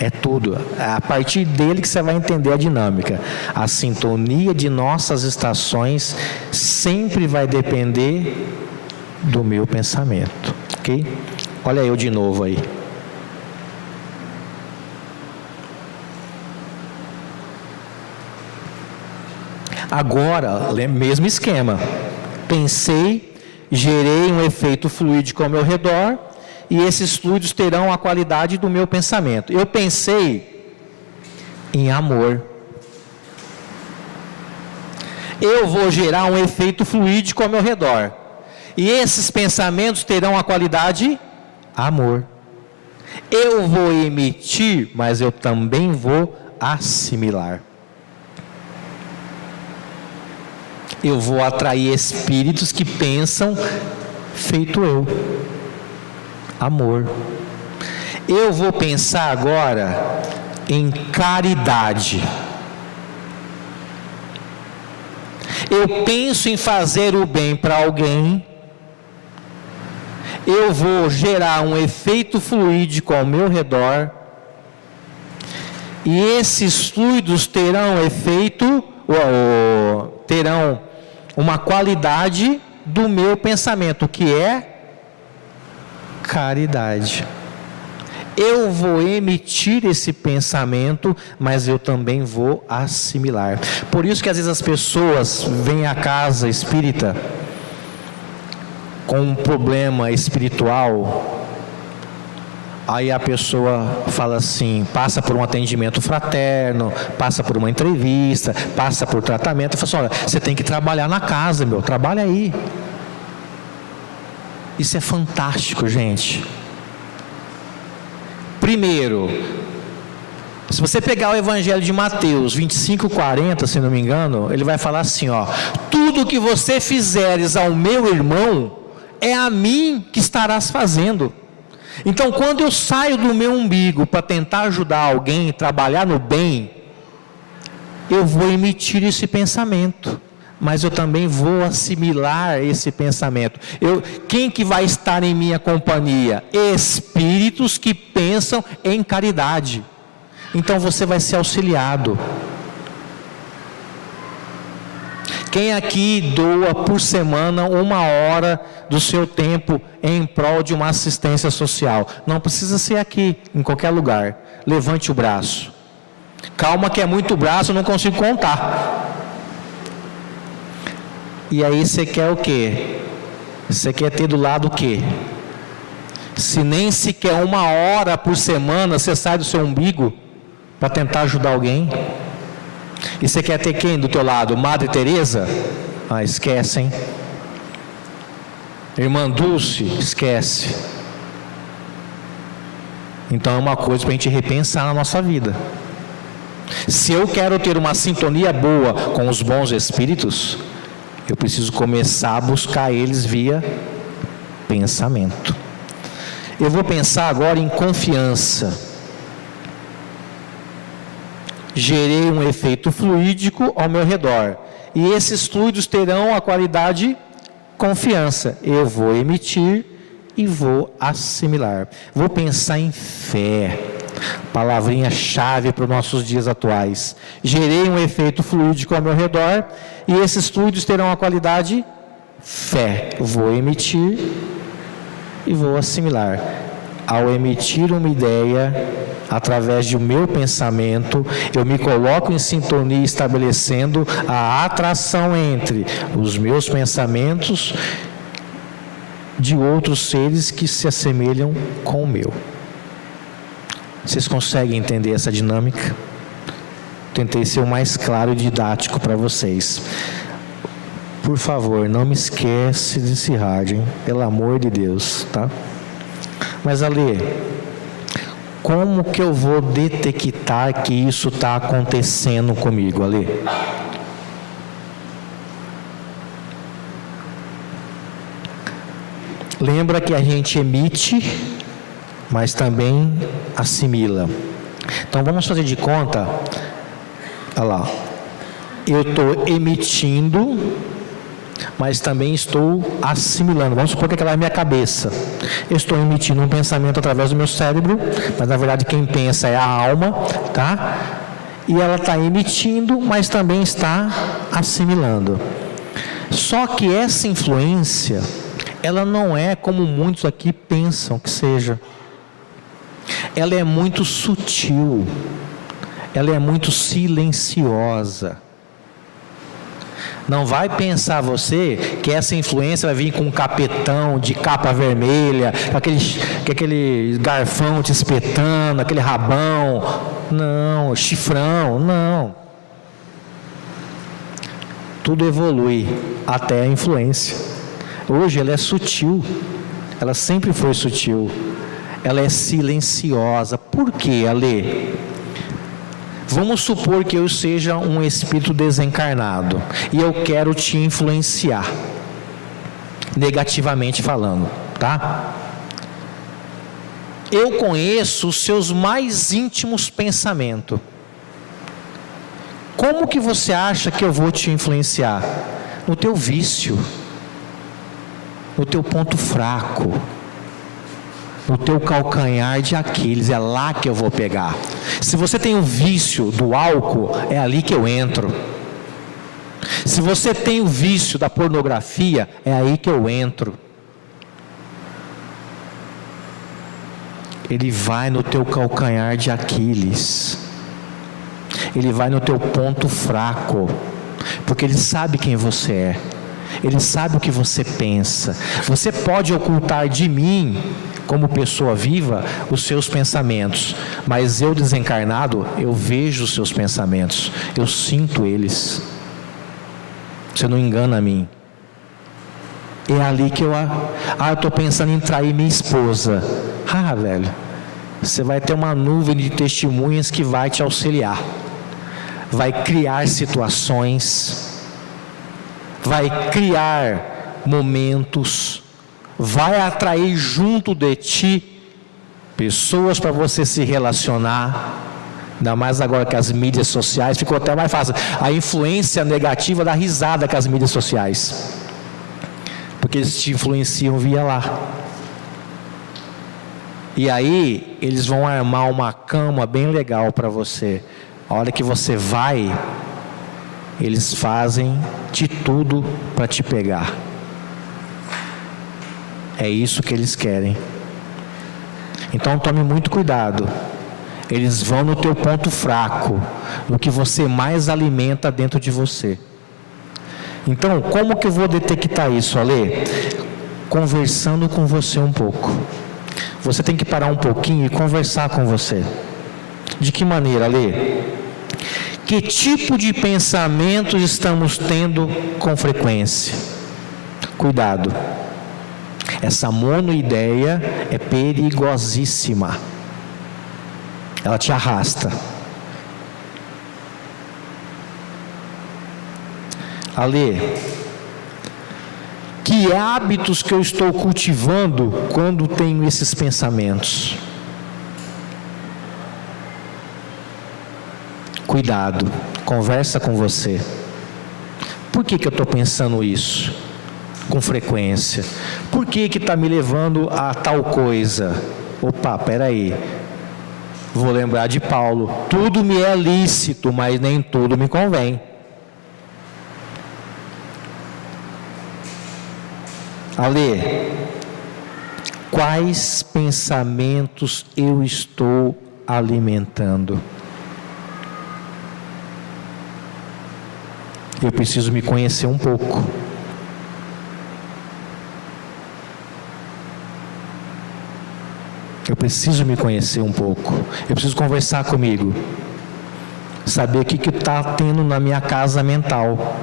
É tudo. É a partir dele que você vai entender a dinâmica. A sintonia de nossas estações sempre vai depender do meu pensamento. Ok? Olha eu de novo aí. Agora, mesmo esquema. Pensei, gerei um efeito fluídico ao meu redor, e esses fluidos terão a qualidade do meu pensamento. Eu pensei em amor. Eu vou gerar um efeito fluídico ao meu redor. E esses pensamentos terão a qualidade amor. Eu vou emitir, mas eu também vou assimilar. Eu vou atrair espíritos que pensam feito eu. Amor. Eu vou pensar agora em caridade. Eu penso em fazer o bem para alguém. Eu vou gerar um efeito fluídico ao meu redor. E esses fluidos terão efeito, terão uma qualidade do meu pensamento, que é caridade. Eu vou emitir esse pensamento, mas eu também vou assimilar. Por isso que às vezes as pessoas vêm à casa espírita com um problema espiritual, aí a pessoa fala assim, passa por um atendimento fraterno, passa por uma entrevista, passa por tratamento, e fala assim, olha, você tem que trabalhar na casa, trabalha aí. Isso é fantástico, gente. Primeiro, se você pegar o Evangelho de Mateus 25:40, se não me engano, ele vai falar assim, tudo que você fizeres ao meu irmão, é a mim que estarás fazendo. Então, quando eu saio do meu umbigo para tentar ajudar alguém, trabalhar no bem, eu vou emitir esse pensamento, mas eu também vou assimilar esse pensamento. Quem que vai estar em minha companhia? Espíritos que pensam em caridade. Então você vai ser auxiliado. Quem aqui doa por semana 1 hora do seu tempo em prol de uma assistência social? Não precisa ser aqui, em qualquer lugar. Levante o braço. Calma que é muito braço, eu não consigo contar. E aí você quer o quê? Você quer ter do lado o quê? Se nem sequer 1 hora por semana você sai do seu umbigo para tentar ajudar alguém. E você quer ter quem do teu lado? Madre Teresa? Esquece, hein? Irmã Dulce? Esquece. Então é uma coisa para a gente repensar na nossa vida. Se eu quero ter uma sintonia boa com os bons espíritos, eu preciso começar a buscar eles via pensamento. Eu vou pensar agora em confiança. Gerei um efeito fluídico ao meu redor. E esses fluidos terão a qualidade confiança. Eu vou emitir e vou assimilar. Vou pensar em fé. Palavrinha-chave para os nossos dias atuais. Gerei um efeito fluídico ao meu redor. E esses fluidos terão a qualidade fé. Vou emitir e vou assimilar. Ao emitir uma ideia, através do meu pensamento, eu me coloco em sintonia, estabelecendo a atração entre os meus pensamentos de outros seres que se assemelham com o meu. Vocês conseguem entender essa dinâmica? Tentei ser o mais claro e didático para vocês. Por favor, não me esquece desse rádio, hein? Pelo amor de Deus, tá? Mas Ale, como que eu vou detectar que isso está acontecendo comigo, Ale? Lembra que a gente emite, mas também assimila. Então vamos fazer de conta, olha lá, eu estou emitindo, mas também estou assimilando. Vamos supor que aquela é a minha cabeça. Eu estou emitindo um pensamento através do meu cérebro, mas na verdade quem pensa é a alma, tá? E ela está emitindo, mas também está assimilando. Só que essa influência, ela não é como muitos aqui pensam que seja. Ela é muito sutil. Ela é muito silenciosa. Não vai pensar você que essa influência vai vir com um capetão de capa vermelha, aquele garfão te espetando, aquele rabão, não, chifrão, não. Tudo evolui até a influência. Hoje ela é sutil, ela sempre foi sutil, ela é silenciosa. Por quê, Ale? Vamos supor que eu seja um espírito desencarnado e eu quero te influenciar, negativamente falando, tá? Eu conheço os seus mais íntimos pensamentos. Como que você acha que eu vou te influenciar? No teu vício, no teu ponto fraco, no teu calcanhar de Aquiles, é lá que eu vou pegar. Se você tem o vício do álcool, é ali que eu entro. Se você tem o vício da pornografia, é aí que eu entro. Ele vai no teu calcanhar de Aquiles. Ele vai no teu ponto fraco, porque Ele sabe quem você é. Ele sabe o que você pensa. Você pode ocultar de mim, como pessoa viva, os seus pensamentos, mas eu desencarnado, eu vejo os seus pensamentos, eu sinto eles. Você não engana a mim. É ali que eu estou pensando em trair minha esposa. Velho, você vai ter uma nuvem de testemunhas que vai te auxiliar, vai criar situações, vai criar momentos, vai atrair junto de ti pessoas para você se relacionar. Ainda mais agora que as mídias sociais, ficou até mais fácil. A influência negativa da risada com as mídias sociais, porque eles te influenciam via lá. E aí eles vão armar uma cama bem legal para você. A hora que você vai, eles fazem de tudo para te pegar. É isso que eles querem. Então tome muito cuidado. Eles vão no teu ponto fraco, no que você mais alimenta dentro de você. Então, como que eu vou detectar isso, Ale? Conversando com você um pouco. Você tem que parar um pouquinho e conversar com você. De que maneira, Ale? Que tipo de pensamentos estamos tendo com frequência? Cuidado. Essa monoideia é perigosíssima. Ela te arrasta. Ale, que hábitos que eu estou cultivando quando tenho esses pensamentos? Cuidado, conversa com você. Por que eu estou pensando isso com frequência? Por que está me levando a tal coisa? Opa, peraí. Vou lembrar de Paulo. Tudo me é lícito, mas nem tudo me convém. Ale, quais pensamentos eu estou alimentando? Eu preciso me conhecer um pouco. Eu preciso me conhecer um pouco. Eu preciso conversar comigo. Saber o que está tendo na minha casa mental.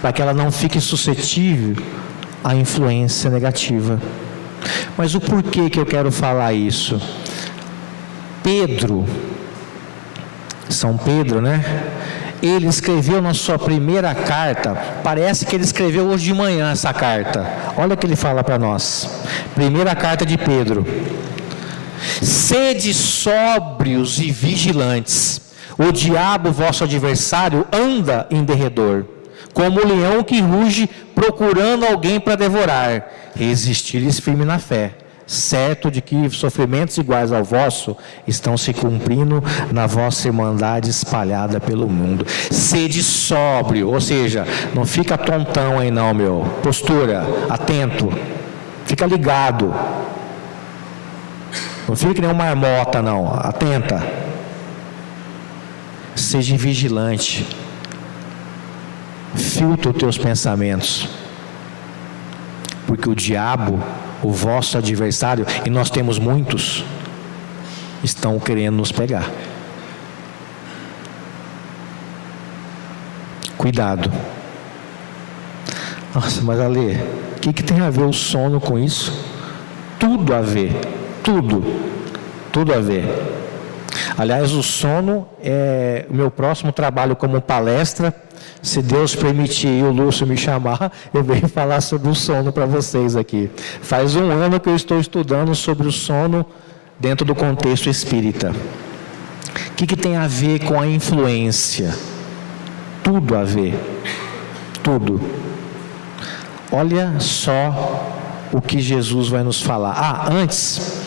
Para que ela não fique suscetível à influência negativa. Mas o porquê que eu quero falar isso? Pedro, São Pedro, né? Ele escreveu na sua primeira carta, parece que ele escreveu hoje de manhã essa carta. Olha o que ele fala para nós. Primeira carta de Pedro. Sede sóbrios e vigilantes. O diabo, vosso adversário, anda em derredor, como o leão que ruge, procurando alguém para devorar. Resistir-lhes firme na fé, certo de que sofrimentos iguais ao vosso estão se cumprindo na vossa irmandade espalhada pelo mundo. Sede sóbrio, ou seja, não fica tontão aí não, meu. Postura, atento, fica ligado. Não fica que nem uma marmota não, atenta. Seja vigilante. Filtra os teus pensamentos. Porque o diabo, o vosso adversário, e nós temos muitos, estão querendo nos pegar. Cuidado. Nossa, mas Ale, o que tem a ver o sono com isso? Tudo a ver, tudo a ver. Aliás, o sono é o meu próximo trabalho como palestra. Se Deus permitir e o Lúcio me chamar, eu venho falar sobre o sono para vocês aqui. Faz 1 ano que eu estou estudando sobre o sono dentro do contexto espírita. O que tem a ver com a influência? Tudo a ver, tudo. Olha só o que Jesus vai nos falar. Antes,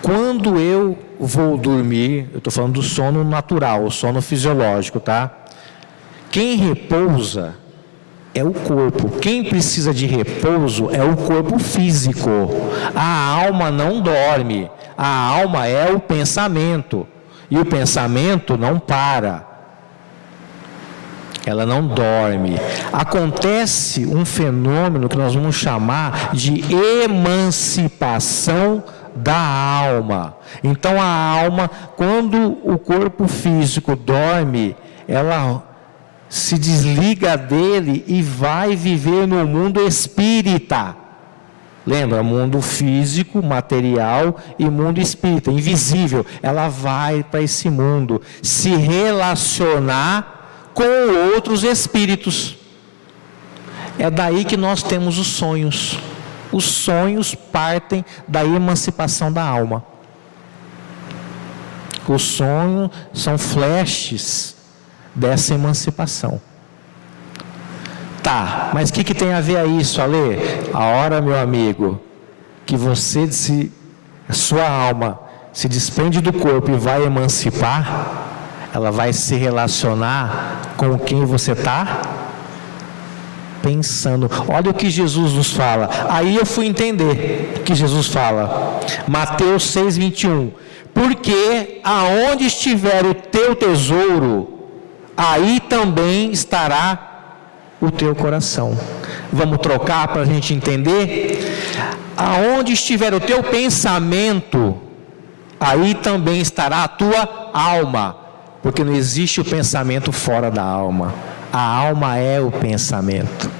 quando eu vou dormir, eu estou falando do sono natural, o sono fisiológico, tá? Quem repousa é o corpo. Quem precisa de repouso é o corpo físico. A alma não dorme. A alma é o pensamento. E o pensamento não para. Ela não dorme. Acontece um fenômeno que nós vamos chamar de emancipação da alma. Então a alma, quando o corpo físico dorme, ela se desliga dele e vai viver no mundo espírita. Lembra? Mundo físico, material e mundo espírita, invisível. Ela vai para esse mundo se relacionar com outros espíritos. É daí que nós temos os sonhos. Os sonhos partem da emancipação da alma. Os sonhos são flashes dessa emancipação. Tá, mas o que tem a ver a isso, Ale? A hora, meu amigo, que a sua alma se desprende do corpo e vai emancipar, ela vai se relacionar com quem você está pensando. Olha o que Jesus nos fala. Aí eu fui entender o que Jesus fala. Mateus 6:21. Porque aonde estiver o teu tesouro, aí também estará o teu coração. Vamos trocar para a gente entender? Aonde estiver o teu pensamento, aí também estará a tua alma. Porque não existe o pensamento fora da alma. A alma é o pensamento.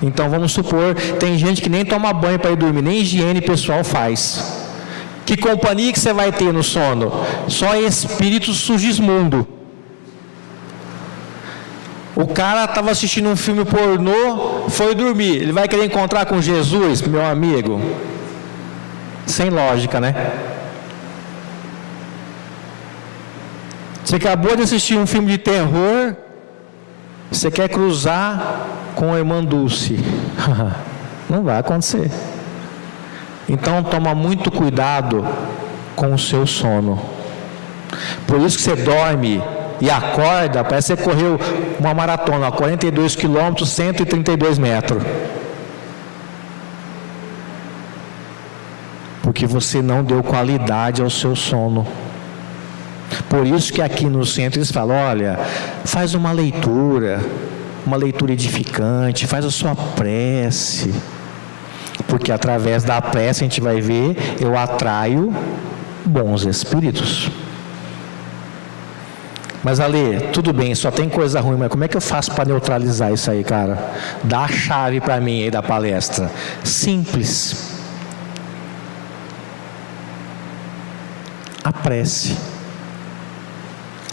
Então vamos supor, tem gente que nem toma banho para ir dormir, nem higiene pessoal faz. Que companhia que você vai ter no sono? Só espírito sugismundo. O cara estava assistindo um filme pornô, foi dormir. Ele vai querer encontrar com Jesus, meu amigo? Sem lógica, né? Você acabou de assistir um filme de terror, você quer cruzar com a irmã Dulce. Não vai acontecer. Então toma muito cuidado com o seu sono. Por isso que você dorme e acorda, parece que você correu uma maratona, 42 quilômetros, 132 metros. Porque você não deu qualidade ao seu sono. Por isso que aqui no centro eles falam, olha, faz uma leitura edificante, faz a sua prece. Porque através da prece a gente vai ver, eu atraio bons espíritos. Mas Ale, tudo bem, só tem coisa ruim, mas como é que eu faço para neutralizar isso aí, cara? Dá a chave para mim aí da palestra. Simples. A prece.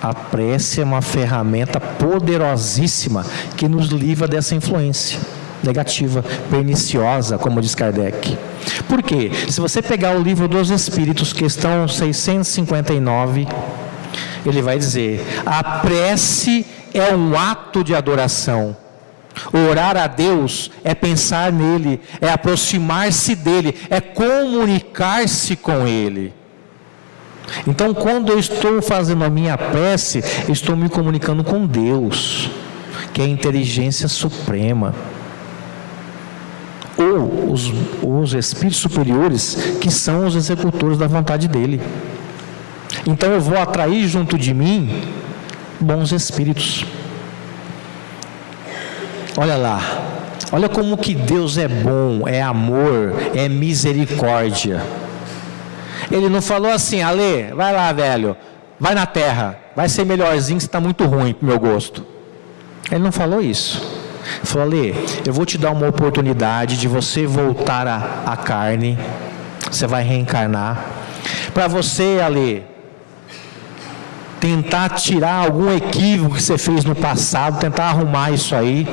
A prece é uma ferramenta poderosíssima que nos livra dessa influência negativa, perniciosa, como diz Kardec. Por quê? Se você pegar o livro dos Espíritos, questão 659, ele vai dizer: a prece é um ato de adoração. Orar a Deus é pensar nele, é aproximar-se dele, é comunicar-se com ele. Então, quando eu estou fazendo a minha prece, eu estou me comunicando com Deus, que é a inteligência suprema, ou os espíritos superiores, que são os executores da vontade dele. Então eu vou atrair junto de mim bons espíritos. Olha lá, olha como que Deus é bom, é amor, é misericórdia. Ele não falou assim: Ale, vai lá, velho, vai na terra, vai ser melhorzinho, você está muito ruim pro meu gosto. Ele não falou isso. Ele falou: Ale, eu vou te dar uma oportunidade de você voltar à carne, você vai reencarnar, para você, Ale, tentar tirar algum equívoco que você fez no passado, tentar arrumar isso aí,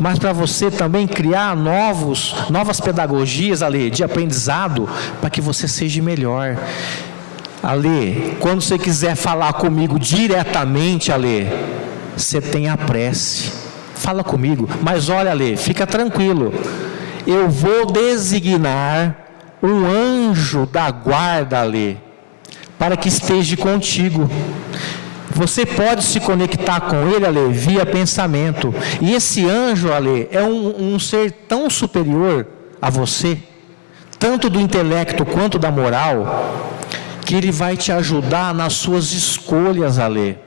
mas para você também criar novas pedagogias, Ale, de aprendizado, para que você seja melhor. Ale, quando você quiser falar comigo diretamente, Ale, você tem a prece, fala comigo, mas olha, Ale, fica tranquilo, eu vou designar um anjo da guarda, Ale, para que esteja contigo. Você pode se conectar com ele, Ale, via pensamento. E esse anjo, Ale, é um ser tão superior a você, tanto do intelecto quanto da moral, que ele vai te ajudar nas suas escolhas, Ale.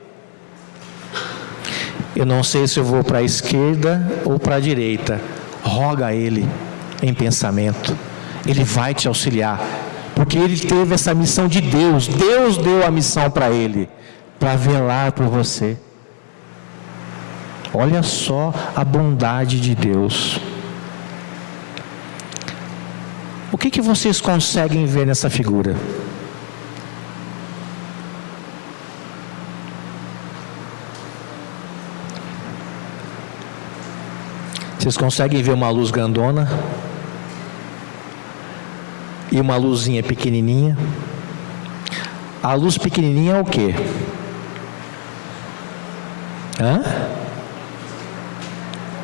Eu não sei se eu vou para a esquerda ou para a direita. Roga a ele em pensamento. Ele vai te auxiliar, porque ele teve essa missão de Deus. Deus deu a missão para ele, para velar por você. Olha só a bondade de Deus. O que vocês conseguem ver nessa figura? Vocês conseguem ver uma luz grandona? E uma luzinha pequenininha? A luz pequenininha é o quê?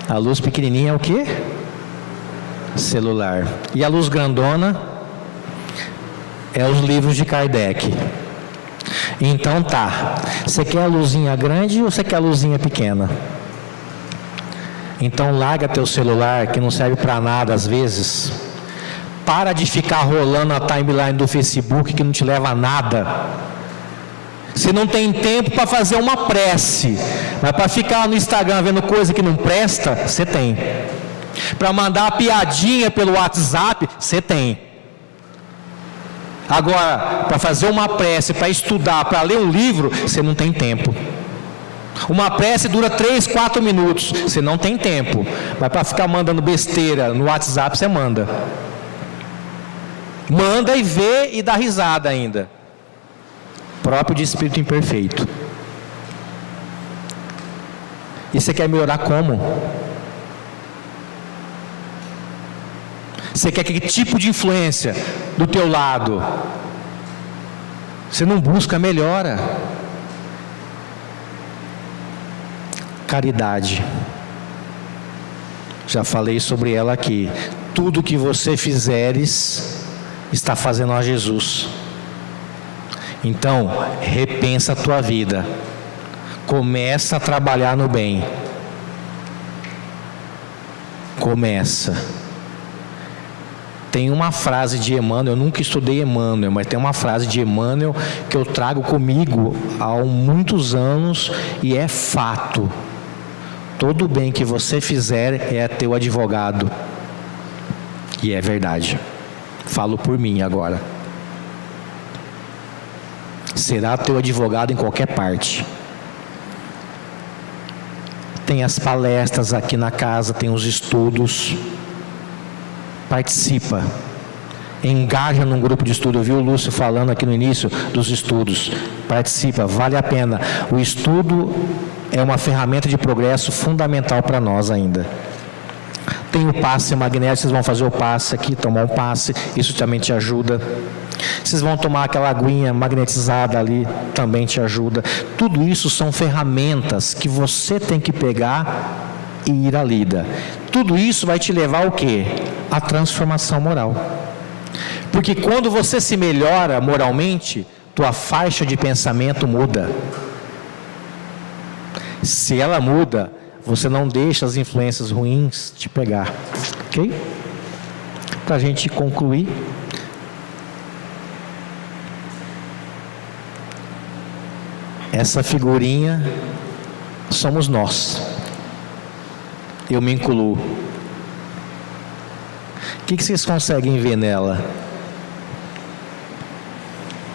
A luz pequenininha é o quê? Celular. E a luz grandona é os livros de Kardec. Então tá, você quer a luzinha grande ou você quer a luzinha pequena? Então larga teu celular, que não serve para nada às vezes. Para de ficar rolando a timeline do Facebook, que não te leva a nada. Você não tem tempo para fazer uma prece, mas para ficar no Instagram vendo coisa que não presta, você tem. Para mandar piadinha pelo WhatsApp, você tem. Agora, para fazer uma prece, para estudar, para ler um livro, você não tem tempo. Uma prece dura 3, 4 minutos, você não tem tempo. Mas para ficar mandando besteira no WhatsApp, você manda. Manda e vê e dá risada ainda. Próprio de espírito imperfeito. E você quer melhorar como? Você quer que tipo de influência do teu lado? Você não busca melhora. Caridade. Já falei sobre ela aqui. Tudo que você fizeres está fazendo a Jesus. Então, repensa a tua vida. Começa a trabalhar no bem. Começa. Tem uma frase de Emmanuel, eu nunca estudei Emmanuel, mas tem uma frase de Emmanuel que eu trago comigo há muitos anos e é fato. Todo bem que você fizer é teu advogado. E é verdade. Falo por mim agora. Será teu advogado em qualquer parte. Tem as palestras aqui na casa, tem os estudos. Participa. Engaja num grupo de estudo. Eu vi o Lúcio falando aqui no início dos estudos. Participa, vale a pena. O estudo é uma ferramenta de progresso fundamental para nós ainda. Tem o passe magnético, vocês vão fazer o passe aqui, tomar um passe, isso também te ajuda. Vocês vão tomar aquela aguinha magnetizada ali, também te ajuda. Tudo isso são ferramentas que você tem que pegar e ir à lida. Tudo isso vai te levar ao quê? A transformação moral. Porque quando você se melhora moralmente, tua faixa de pensamento muda. Se ela muda, você não deixa as influências ruins te pegar. Ok? Para a gente concluir. Essa figurinha somos nós. Eu me incluo. O que vocês conseguem ver nela?